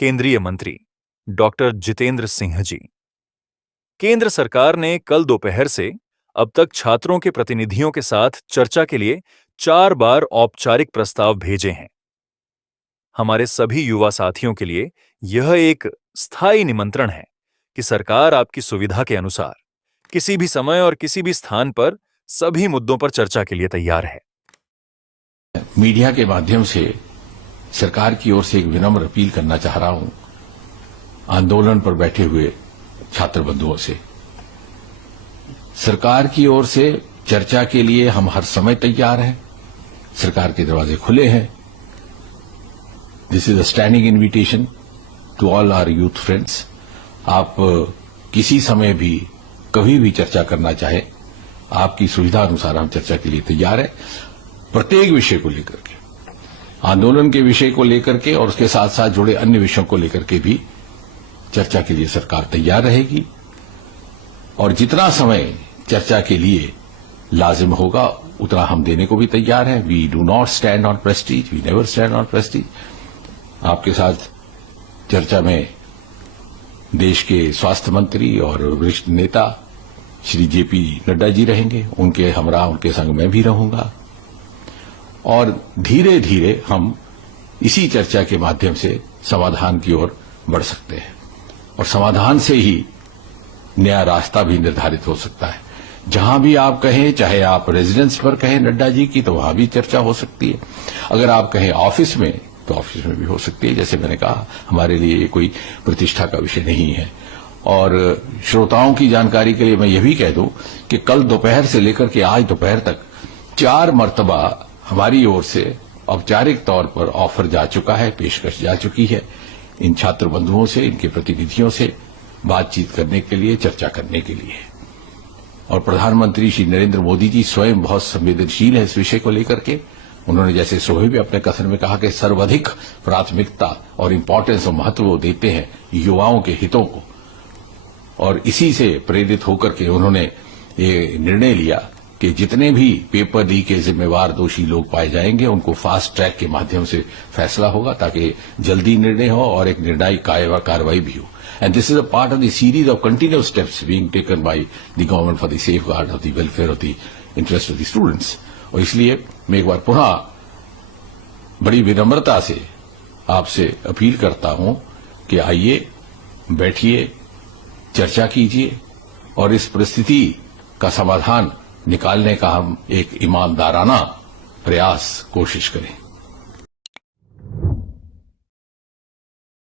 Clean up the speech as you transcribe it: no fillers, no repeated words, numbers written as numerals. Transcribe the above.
केंद्रीय मंत्री डॉक्टर जितेंद्र सिंह जी। केंद्र सरकार ने कल दोपहर से अब तक छात्रों के प्रतिनिधियों के साथ चर्चा के लिए 4 बार औपचारिक प्रस्ताव भेजे हैं। हमारे सभी युवा साथियों के लिए यह एक स्थायी निमंत्रण है कि सरकार आपकी सुविधा के अनुसार किसी भी समय और किसी भी स्थान पर सभी मुद्दों पर चर्चा के लिए तैयार है। मीडिया के माध्यम से सरकार की ओर से एक विनम्र अपील करना चाह रहा हूं आंदोलन पर बैठे हुए छात्र बंधुओं से। सरकार की ओर से चर्चा के लिए हम हर समय तैयार हैं। सरकार के दरवाजे खुले हैं। This is a standing invitation to all our youth friends. आप किसी समय भी कभी भी चर्चा करना चाहे, आपकी सुविधा अनुसार हम चर्चा के लिए तैयार हैं। प्रत्येक विषय को लेकर के, आंदोलन के विषय को लेकर के और उसके साथ साथ जुड़े अन्य विषयों को लेकर के भी चर्चा के लिए सरकार तैयार रहेगी। और जितना समय चर्चा के लिए लाजिम होगा उतना हम देने को भी तैयार हैं। We do not stand on prestige, we never stand on prestige. आपके साथ चर्चा में देश के स्वास्थ्य मंत्री और वरिष्ठ नेता श्री जेपी नड्डा जी रहेंगे। उनके हमरा उनके संग मैं भी रहूंगा और धीरे धीरे हम इसी चर्चा के माध्यम से समाधान की ओर बढ़ सकते हैं और समाधान से ही नया रास्ता भी निर्धारित हो सकता है। जहां भी आप कहें, चाहे आप रेजिडेंस पर कहें नड्डा जी की, तो वहां भी चर्चा हो सकती है। अगर आप कहें ऑफिस में, तो ऑफिस में भी हो सकती है। जैसे मैंने कहा, हमारे लिए ये कोई प्रतिष्ठा का विषय नहीं है। और श्रोताओं की जानकारी के लिए मैं यह भी कह दूं कि कल दोपहर से लेकर के आज दोपहर तक 4 मर्तबा हमारी ओर से औपचारिक तौर पर ऑफर जा चुका है, पेशकश जा चुकी है इन छात्र बंधुओं से, इनके प्रतिनिधियों से बातचीत करने के लिए, चर्चा करने के लिए। और प्रधानमंत्री श्री नरेंद्र मोदी जी स्वयं बहुत संवेदनशील है इस विषय को लेकर के। उन्होंने जैसे सुबह भी अपने कथन में कहा कि सर्वाधिक प्राथमिकता और इंपॉर्टेंस और महत्व वो देते हैं युवाओं के हितों को। और इसी से प्रेरित होकर के उन्होंने ये निर्णय लिया कि जितने भी पेपर लीक के जिम्मेवार दोषी लोग पाए जाएंगे उनको फास्ट ट्रैक के माध्यम से फैसला होगा, ताकि जल्दी निर्णय हो और एक निर्णायक कार्रवाई भी हो। And this is a part of the series of continuous steps being taken by the government for the safeguard of the welfare of the interest of the students. और इसलिए मैं एक बार पुनः बड़ी विनम्रता से आपसे अपील करता हूं कि आइए, बैठिए, चर्चा कीजिए और इस परिस्थिति का समाधान निकालने का हम एक ईमानदाराना प्रयास कोशिश करें।